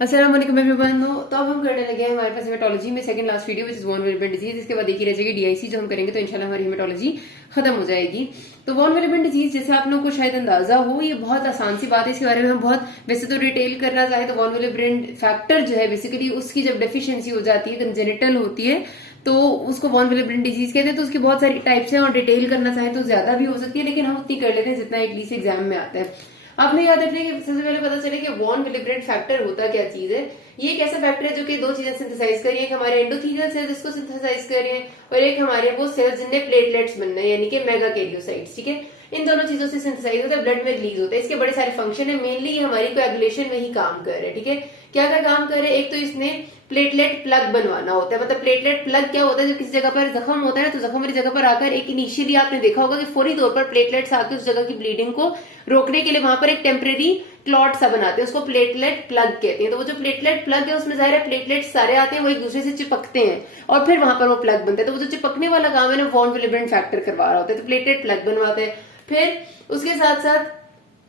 अस्सलाम वालेकुम एवरीवन। तो अब हम करने लगे हैं हमारे पास हेमेटोलॉजी में second last video which is von Willebrand disease. इसके बाद एक ही रह जाएगी डीआईसी जो हम करेंगे, तो इंशाल्लाह हमारी हेमेटोलॉजी खत्म हो जाएगी। तो वॉन विलिबेंट डिजीज जैसे आप लोगों को शायद अंदाजा हो, ये बहुत आसान सी बात है। इसके बारे में हम बहुत वैसे तो डिटेल करना चाहे तो वॉन विलिबेंट फैक्टर जो है बेसिकली उसकी जब डेफिशिएंसी हो जाती है, कंजेनिटल होती है, तो उसको वॉन विलिबेंट डिजीज कहते हैं। तो उसकी बहुत सारी टाइप्स हैं और डिटेल करना चाहे तो ज्यादा भी हो सकती है, लेकिन हम उतनी कर लेते हैं जितना एटलीस्ट एग्जाम में आता है। आपने याद रखना है कि सबसे पहले पता चले कि वॉन विलिब्रेंट फैक्टर होता क्या चीज है। ये एक ऐसा फैक्टर है जो कि दो चीजें सिंथेसाइज कर रही है। एक हमारे एंडोथेलियल सेल्स इसको सिंथेसाइज कर रहे हैं और एक हमारे वो सेल्स जिनमें प्लेटलेट्स बनना है, यानी कि मेगाकैरियोसाइट्स। ठीक है, इन दोनों चीजों से सिंथेसाइज होता है, ब्लड में रिलीज होता है। इसके बड़े सारे फंक्शन है, मेनली ये हमारी कोएगुलेशन में ही काम कर रहे हैं। ठीक है, क्या क्या काम कर रहे हैं? एक तो इसने प्लेटलेट प्लग बनवाना होता है। मतलब प्लेटलेट प्लग क्या होता है? जब किसी जगह पर जख्म होता है ना, तो जख्म वाली जगह पर आकर एक इनिशियली आपने देखा होगा कि फौरी तौर पर प्लेटलेट्स आकर उस जगह की ब्लीडिंग को रोकने के लिए वहां पर एक टेम्परेरी क्लॉट सा बनाते हैं, उसको प्लेटलेट प्लग कहते हैं। तो वो जो प्लेटलेट प्लग है उसमें जाहिर है प्लेटलेट्स सारे आते हैं, वो एक दूसरे से चिपकते हैं और फिर वहां पर वो प्लग बनता है। तो वो जो चिपकने वाला काम है ना, वॉन विलिब्रेंट फैक्टर करवा रहा होता है, तो प्लेटलेट प्लग बनवाते हैं। फिर उसके साथ साथ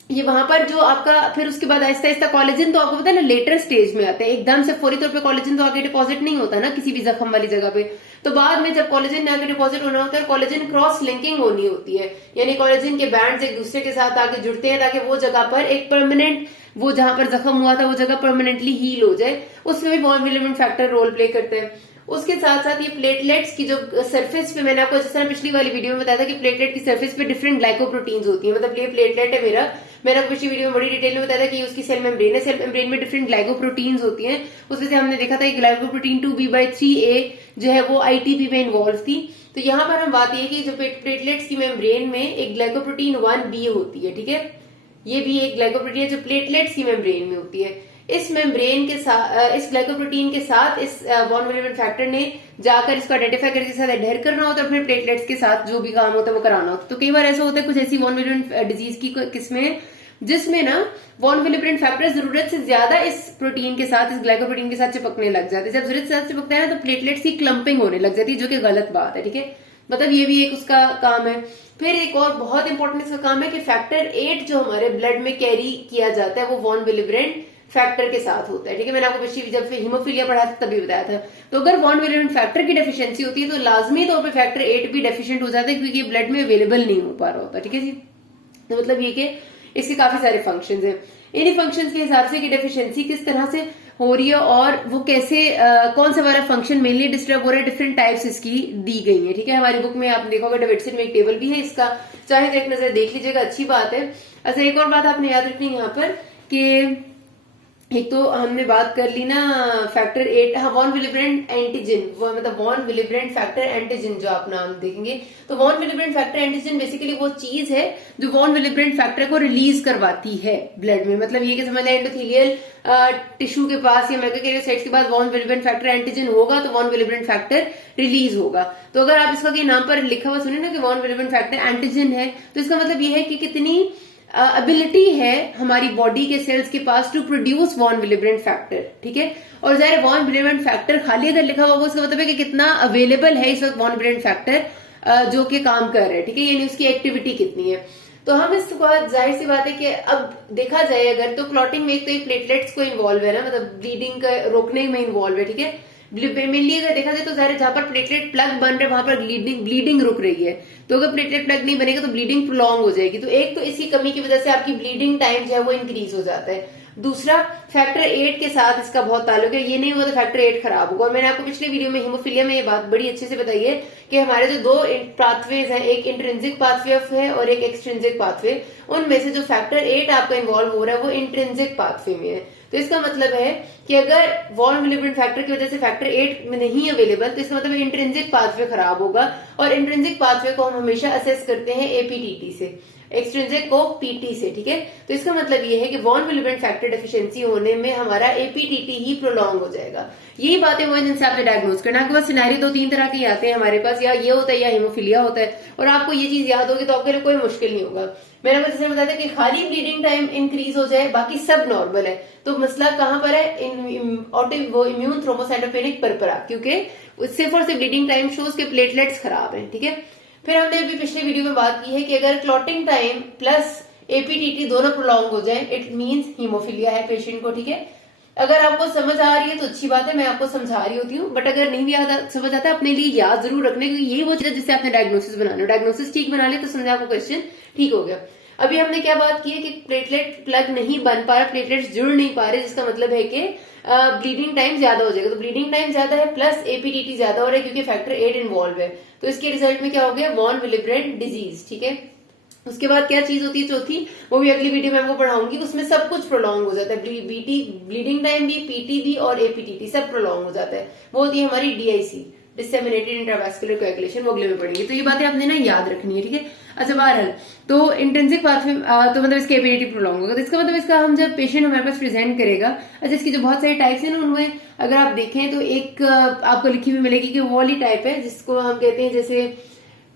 ये वहां पर जो आपका फिर उसके बाद आहिस्ता आहिस्ता कॉलेजन, तो आपको पता है ना लेटर स्टेज में आता है, एकदम से फौरी तौर पे कॉलेजन तो आगे डिपॉजिट नहीं होता ना किसी भी जख्म वाली जगह पे। तो बाद में जब कॉलेजन में आगे डिपॉजिट होना होता है, कॉलेजन क्रॉस लिंकिंग होनी होती है, यानी कॉलेजन के बैंड्स एक दूसरे के साथ आगे जुड़ते हैं ताकि वो जगह पर एक परमानेंट, वो जहां पर जख्म हुआ था वो जगह परमानेंटली हील हो जाए। उसमें भी वॉन विलिब्रेंट फैक्टर रोल प्ले करते हैं। उसके साथ साथ ये प्लेटलेट्स की जो सरफेस पे, मैंने आपको जिस तरह पिछली वाली वीडियो में बताया था कि प्लेटलेट की सरफेस पे डिफरेंट ग्लाइकोप्रोटीन्स होती है। मतलब ये प्लेटलेट है मेरा, मैंने आपको पिछली वीडियो में बड़ी डिटेल में बताया था कि उसकी सेल मेम्ब्रेन है, सेल मेम्ब्रेन में डिफरेंट ग्लाइकोप्रोटीन्स होती हैं। उसमें से हमने देखा था ग्लाइकोप्रोटीन 2b/3a जो है वो आईटीपी में इन्वॉल्व थी। तो यहाँ पर हम बात ये कि जो प्लेटलेट्स की मेम्ब्रेन में एक ग्लाइकोप्रोटीन 1b होती है। ठीक है, ये भी एक ग्लाइकोप्रोटीन है जो प्लेटलेट्स की मेम्ब्रेन में होती है। इस मेम्ब्रेन के साथ, इस ग्लाइकोप्रोटीन के साथ इस वॉन विलिब्रेंट फैक्टर ने जाकर इसको आइडेंटिफाई करके साथ एडहेर करना होता है, फिर प्लेटलेट्स के साथ जो भी काम होता है वो कराना होता है। तो कई बार ऐसा होता है कुछ ऐसी वॉन विलिब्रेंट डिजीज की किस्में जिसमें ना वॉन विलिब्रेंट फैक्टर जरूरत से ज्यादा इस प्रोटीन के साथ, इस ग्लाइकोप्रोटीन के साथ चिपकने लग जाते हैं। जब जरूरत से ज्यादा चिपकता है ना, तो प्लेटलेट्स की क्लम्पिंग होने लग जाती है, जो कि गलत बात है। ठीक है, मतलब ये भी एक उसका काम है। फिर एक और बहुत इंपॉर्टेंट इसका काम है कि फैक्टर 8 जो हमारे ब्लड में कैरी किया जाता है वो वॉन विलिब्रेंट फैक्टर के साथ होता है। ठीक है, मैंने आपको पिछली जब हीमोफीलिया पढ़ा था तभी बताया था। तो अगर वॉन विलिब्रेंट फैक्टर की डेफिशिएंसी होती है तो लाजमी तौर पर फैक्टर 8 भी डेफिशिएंट हो जाता है, क्योंकि ये ब्लड में अवेलेबल नहीं हो पा रहा होता। ठीक है जी, तो मतलब ये कि इसके काफी सारे फंक्शंस हैं। इन्हीं फंक्शंस के हिसाब से कि डेफिशिएंसी किस तरह से हो रही है और वो कैसे कौन सा वाला फंक्शन मेनली डिस्टर्ब हो रहा है, डिफरेंट टाइप्स इसकी दी गई है। ठीक है, हमारी बुक में आपने देखा होगा डेविडसन में एक टेबल भी है इसका, चाहे तो एक नजर देख लीजिएगा, अच्छी बात है। अच्छा, एक और बात आपने याद रखनी यहाँ पर कि एक तो हमने बात कर ली ना फैक्टर 8, हाँ वॉन विलिब्रेंट एंटीजन, वो मतलब वॉन विलिब्रेंट फैक्टर एंटीजन जो आप नाम देखेंगे, तो वॉन विलिब्रेंट फैक्टर एंटीजन बेसिकली वो चीज है जो वॉन विलिब्रेंट फैक्टर को रिलीज करवाती है ब्लड में। मतलब ये कि समझ लें एंडोथेलियल टिश्यू के पास या मेगाकैरियोसाइट्स के पास वॉन विलिब्रेंट फैक्टर एंटीजन होगा तो वॉन विलिब्रेंट फैक्टर रिलीज होगा। तो अगर आप इसका नाम पर लिखा हुआ सुने ना कि वॉन विलिब्रेंट फैक्टर एंटीजन है, तो इसका मतलब ये है कि कितनी एबिलिटी है हमारी बॉडी के सेल्स के पास टू प्रोड्यूस वॉन विलिब्रेंट फैक्टर। ठीक है, और जाहिर वॉन विलिब्रेंट फैक्टर खाली अगर लिखा हुआ उसका मतलब है कि कितना अवेलेबल है इस वक्त वॉन विलिब्रेंट फैक्टर जो कि काम कर रहे हैं। ठीक है, यानी उसकी एक्टिविटी कितनी है। तो हम इसके बाद जाहिर सी बात है कि अब देखा जाए अगर तो क्लॉटिंग में एक तो एक प्लेटलेट्स को इन्वॉल्व है ना, मतलब ब्लीडिंग का रोकने में इन्वॉल्व है। ठीक है, मेनली अगर देखा जाए तो जाहिर जहां पर प्लेटलेट प्लग बन रहे वहां पर ब्लीडिंग रुक रही है। तो अगर प्लेटलेट प्लग नहीं बनेगा तो ब्लीडिंग प्रोलॉन्ग हो जाएगी। तो एक तो इसकी कमी की वजह से आपकी ब्लीडिंग टाइम जो है वो इंक्रीज हो जाता है। दूसरा, फैक्टर 8 के साथ इसका बहुत ताल्लुक है, ये नहीं हुआ तो फैक्टर 8 खराब होगा। और मैंने आपको पिछली वीडियो में हीमोफीलिया में ये बात बड़ी अच्छे से बताई है कि हमारे जो दो पाथवेज हैं, एक इंट्रिंसिक पाथवे है और एक एक्सट्रिंसिक पाथवे, उनमें से जो फैक्टर 8 आपका इन्वॉल्व हो रहा है वो इंट्रिंसिक पाथवे में है। तो इसका मतलब है कि अगर वॉन विलिब्रेंट फैक्टर की वजह से फैक्टर 8 में नहीं अवेलेबल, तो इसका मतलब इंट्रिंसिक पाथवे खराब होगा। और इंट्रिंसिक पाथवे को हम हमेशा असेस करते हैं एपीटीटी से, एक्सट्रिंसिक को पीटी से। ठीक है, तो इसका मतलब ये है कि वॉन विलिब्रेंट फैक्टर डेफिशिएंसी होने में हमारा एपीटीटी ही प्रोलॉन्ग हो जाएगा। यही बातें वो जिनसे आपने डायग्नोज करना। आपके पास सिनेरियो दो तीन तरह के आते हैं हमारे पास, या ये होता है या हीमोफीलिया होता है, और आपको ये चीज याद होगी तो आपके लिए कोई मुश्किल नहीं होगा। मैंने आपको जैसे बताया था कि खाली ब्लीडिंग टाइम इंक्रीज हो जाए, बाकी सब नॉर्मल है। तो मसला कहां पर है? वो इम्यून थ्रोम्बोसाइटोपेनिक परपरा, क्योंकि सिर्फ और सिर्फ ब्लीडिंग टाइम शोज के प्लेटलेट्स खराब है। ठीक है, फिर हमने अभी पिछले वीडियो में बात की है कि अगर क्लॉटिंग टाइम प्लस एपीटीटी दोनों प्रोलॉन्ग हो जाए, इट मींस हीमोफीलिया है पेशेंट को। ठीक है, अगर आपको समझ आ रही है तो अच्छी बात है, मैं आपको समझा रही होती हूँ, बट अगर नहीं भी समझ आता है अपने लिए याद जरूर रखने, क्योंकि ये वो चीज है जिससे आपने डायग्नोसिस बनाना है। डायग्नोसिस ठीक बना ले तो समझा आपको क्वेश्चन ठीक हो गया। अभी हमने क्या बात की है कि प्लेटलेट प्लग नहीं बन पा रहा, प्लेटलेट्स जुड़ नहीं पा रहे, जिसका मतलब है कि ब्लीडिंग टाइम ज्यादा हो जाएगा। तो ब्लीडिंग टाइम ज्यादा है प्लस एपीटीटी ज्यादा हो रहा है क्योंकि फैक्टर 8 इन्वॉल्व है। तो इसके रिजल्ट में क्या हो गया, वॉन विलिब्रेंड डिजीज। ठीक है, उसके बाद क्या चीज होती है चौथी, वो भी अगली वीडियो में आपको पढ़ाऊंगी। उसमें सब कुछ प्रोलॉन्ग हो जाता है, ब्लीडिंग टाइम भी, पीटी भी और एपीटीटी सब प्रोलॉन्ग हो जाता है। वो होती है हमारी डीआईसी, डिसेमिनेटेड इंट्रावेस्कुलर कोएगुलेशन, वो अगले में पढ़ेंगे। तो ये बातें आपने ना याद रखनी है। ठीक है, अच्छा बहरहाल तो इंट्रिंसिक पाथवे तो मतलब इसके एपीटीटी प्रोलॉन्ग होगा। तो इसका मतलब इसका हम जब पेशेंट हमारे पास प्रेजेंट करेगा, अच्छा इसकी जो बहुत सारी टाइप्स है ना, उनमें अगर आप देखें तो एक आपको लिखी हुई मिलेगी कि वो वाली टाइप है जिसको हम कहते हैं जैसे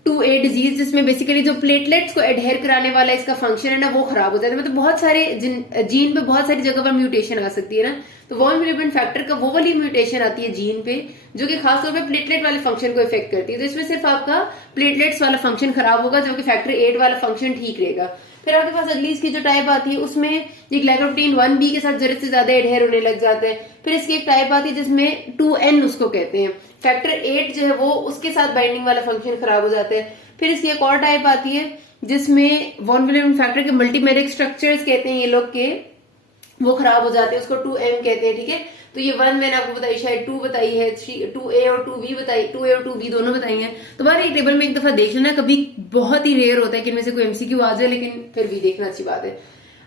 2A डिजीज, जिसमें बेसिकली जो प्लेटलेट्स को एडहेयर कराने वाला इसका फंक्शन है ना वो खराब हो जाता है। मतलब बहुत सारे जीन पे बहुत सारी जगह पर म्यूटेशन आ सकती है ना, तो वॉन विलिब्रेंड फैक्टर का वो वाली म्यूटेशन आती है जीन पे जो कि खासतौर पे प्लेटलेट वाले फंक्शन को इफेक्ट करती है। तो इसमें सिर्फ आपका प्लेटलेट्स वाला फंक्शन खराब होगा, जो कि फैक्टर 8 वाला फंक्शन ठीक रहेगा। फिर आपके पास अगली इसकी जो टाइप आती है उसमें ये ग्लाइकोप्रोटीन 1B के साथ जरूरत से ज्यादा एडहेयर होने लग जाता है। फिर इसकी एक टाइप आती है जिसमें 2N उसको कहते हैं, फैक्टर 8 जो है वो उसके साथ बाइंडिंग वाला फंक्शन खराब हो जाता है। फिर इसकी एक और टाइप आती है जिसमें वॉन विलिब्रेंड फैक्टर के मल्टीमेरिक स्ट्रक्चर्स कहते हैं ये लोग के, वो खराब हो जाते हैं, उसको 2M कहते हैं। ठीक है, तो ये 1 मैंने आपको बताई, शायद 2 बताई है, 2A और 2B बताई, 2A और 2B दोनों बताई हैं। तो बार एक टेबल में एक दफा देख लेना, कभी बहुत ही रेयर होता है कि इनमें से कोई एमसीक्यू आ जाए, लेकिन फिर भी देखना अच्छी बात है।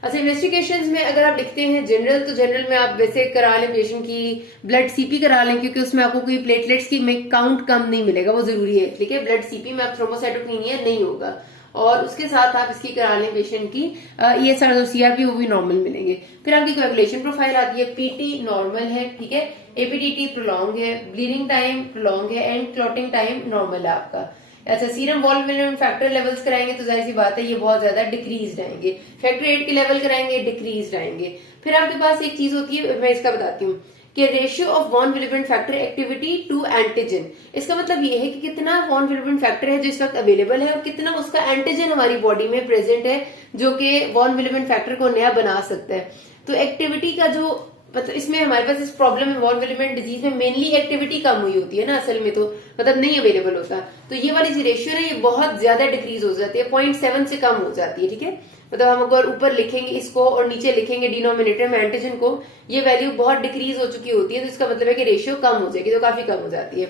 अच्छा, इन्वेस्टिगेशंस में अगर आप लिखते हैं जनरल, तो जनरल में आप वैसे करा लें पेशेंट की ब्लड सीपी करा लें, क्योंकि उसमें आपको कोई प्लेटलेट्स की काउंट कम नहीं मिलेगा, वो जरूरी है। ठीक है, ब्लड सीपी में आप थ्रोम्बोसाइटोपेनिया नहीं होगा, और उसके साथ आप इसकी करा लें पेशेंट की ESR और CRP, वो भी नॉर्मल मिलेंगे। फिर आपकी कोएगुलेशन प्रोफाइल आती है, पीटी नॉर्मल है, ठीक है, एपीटीटी प्रोलॉन्ग है, ब्लीडिंग टाइम प्रोलॉन्ग है, एंड क्लॉटिंग टाइम नॉर्मल है आपका। अच्छा, serum von Willebrand factor levels कराएंगे तो जाहिर सी बात है ये बहुत ज्यादा डिक्रीज आएंगे। फैक्टर 8 के लेवल कराएंगे, डिक्रीज आएंगे। फिर आपके पास एक चीज होती है, मैं इसका बताती हूँ कि ratio of von Willebrand factor activity to antigen. इसका मतलब ये है कि कितना वॉन विलिब्रेंड फैक्टर है जो इस वक्त अवेलेबल है और कितना उसका एंटीजन हमारी बॉडी में प्रेजेंट है जो कि वॉन विलिब्रेंड फैक्टर को नया बना सकता है। तो एक्टिविटी का जो इसमें हमारे पास इस प्रॉब्लम में वॉन विलिब्रेंड डिजीज में मेनली एक्टिविटी कम हुई होती है ना, असल में तो मतलब नहीं अवेलेबल होता। तो ये वाली जो रेशियो है ये बहुत ज्यादा डिक्रीज हो जाती है, 0.7 से कम हो जाती है। ठीक है, मतलब हम अगर ऊपर लिखेंगे इसको और नीचे लिखेंगे डिनोमिनेटर में एंटीजन को, ये वैल्यू बहुत डिक्रीज हो चुकी होती है, तो इसका मतलब है कि रेशियो कम हो जाएगी, तो काफी कम हो जाती है।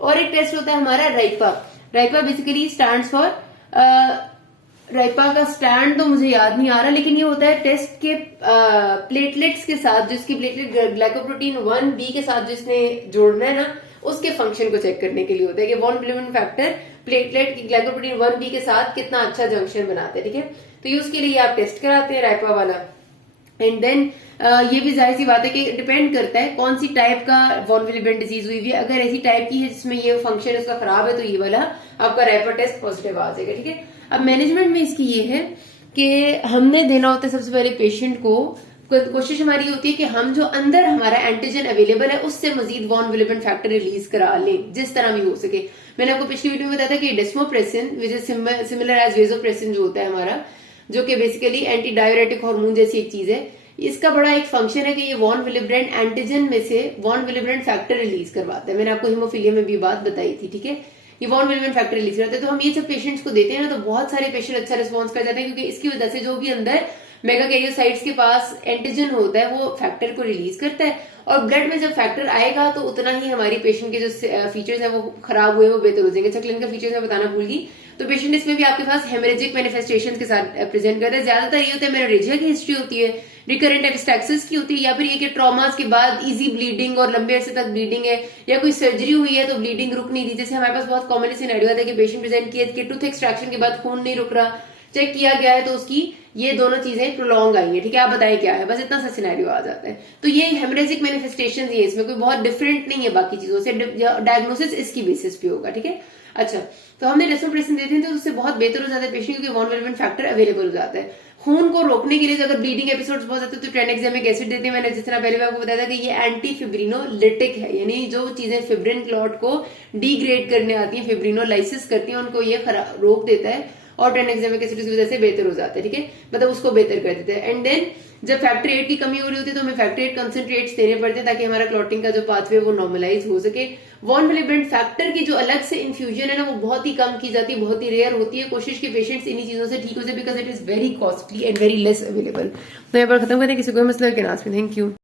और एक टेस्ट होता है हमारा राइपा। राइपा बेसिकली स्टैंड्स फॉर, राइपा का स्टैंड तो मुझे याद नहीं आ रहा, लेकिन ये होता है टेस्ट के प्लेटलेट्स के साथ, जिसकी प्लेटलेट ग्लाइकोप्रोटीन 1B के साथ जिसने जोड़ना है ना, उसके फंक्शन को चेक करने के लिए होता है कि वॉन विलिब्रेंड फैक्टर प्लेटलेट की ग्लाइकोप्रोटीन 1B के साथ कितना अच्छा जंक्शन बनाते हैं। ठीक है, तो ये उसके लिए आप टेस्ट कराते हैं राइपा वाला। एंड देन ये भी जाहिर सी बात है कि डिपेंड करता है कौन सी टाइप का वॉन विलिब्रेंड डिजीज हुई है। अगर ऐसी टाइप की है जिसमें ये फंक्शन उसका खराब है तो ये वाला आपका राइपा टेस्ट पॉजिटिव आ जाएगा। ठीक है, अब मैनेजमेंट में इसकी ये है कि हमने देना होता है सबसे पहले पेशेंट को, कोशिश हमारी होती है कि हम जो अंदर हमारा एंटीजन अवेलेबल है उससे मजीद वॉन विलिब्रेंड फैक्टर रिलीज करा लें जिस तरह भी हो सके। मैंने आपको पिछली वीडियो में बताया था कि desmopressin which is similar as vasopressin जो होता है हमारा, जो कि बेसिकली एंटी डायरेटिक हार्मोन जैसी एक चीज है, इसका बड़ा एक फंक्शन है कि ये वॉन विलिब्रेंड एंटीजन में से वॉन विलिब्रेंड फैक्टर रिलीज करवाता है। मैंने आपको हीमोफीलिया में भी बात बताई थी। ठीक है, ये वॉन विलिब्रेंड फैक्टर रिलीज करते हैं। तो हम ये जब पेशेंट्स को देते हैं ना तो बहुत सारे पेशेंट अच्छा रिस्पॉन्स कर जाते हैं, क्योंकि इसकी वजह से जो भी अंदर मेगाकैरियोसाइट्स के पास एंटीजन होता है वो फैक्टर को रिलीज करता है, और ब्लड में जब फैक्टर आएगा तो उतना ही हमारी पेशेंट के जो फीचर्स है वो खराब हुए वो बेहतर हो जाएंगे। अच्छा, क्लिनिकल फीचर्स मैं बताना भूल गई, तो पेशेंट इसमें भी आपके पास हेमरेजिक मैनिफेस्टेशन के साथ प्रेजेंट करता है। ज्यादातर ये होता है मेनोरेजिया की हिस्ट्री होती है, रिकरेंट एपिस्टैक्सिस की होती है, या फिर ये कि ट्रॉमास के बाद इजी ब्लीडिंग और लंबे अरसे तक ब्लीडिंग है, या कोई सर्जरी हुई है तो ब्लीडिंग रुक नहीं रही। जैसे हमारे पास बहुत कॉमनली सिनेरियो आता है कि पेशेंट प्रेजेंट किया कि टूथ एक्सट्रैक्शन के बाद खून नहीं रुक रहा, चेक किया गया है तो उसकी ये दोनों चीजें प्रोलॉन्ग आई है। ठीक है, आप बताएं क्या है, बस इतना सा सिनेरियो आ जाता है। तो ये हेमरेजिक मैनिफेस्टेशंस ही है, इसमें कोई बहुत डिफरेंट नहीं है बाकी चीजों से, डायग्नोसिस इसकी बेसिस पे होगा। ठीक है, अच्छा, तो हमने डेस्मोप्रेसिन देते हैं तो उससे बहुत बेहतर हो जाता है पेशेंट, क्योंकि वॉन विलिब्रेंड फैक्टर अवेलेबल हो जाता है। खून को रोकने के लिए अगर ब्लीडिंग एपिसोड्स बहुत जाते हैं तो ट्रेनेक्सामिक एसिड देते हैं। मैंने जिस तरह पहले आपको बताया था कि ये एंटी फिब्रिनोलिटिक है, यानी जो चीजें फिब्रिन क्लॉट को डिग्रेड करने आती हैं, फिब्रिनोलाइसिस करती हैं, उनको ये रोक देता है और ट्रेनेक्सामिक एसिड की वजह से बेहतर हो जाता है। ठीक है, मतलब उसको बेहतर कर देता है। एंड देन जब फैक्टर 8 की कमी हो रही होती है तो हमें फैक्टर 8 कंसंट्रेट्स देने पड़ते हैं ताकि हमारा क्लॉटिंग का जो पाथवे वो नॉर्मलाइज हो सके। वॉन विलेब्रेंट फैक्टर की जो अलग से इन्फ्यूजन है ना वो बहुत ही कम की जाती है, बहुत ही रेयर होती है। कोशिश की पेशेंट्स इन्हीं चीजों से ठीक हो जाए because it is very costly and very less available. तो यहाँ पर खत्म करते हैं, किसी कोई मसला के नाम में। Thank you.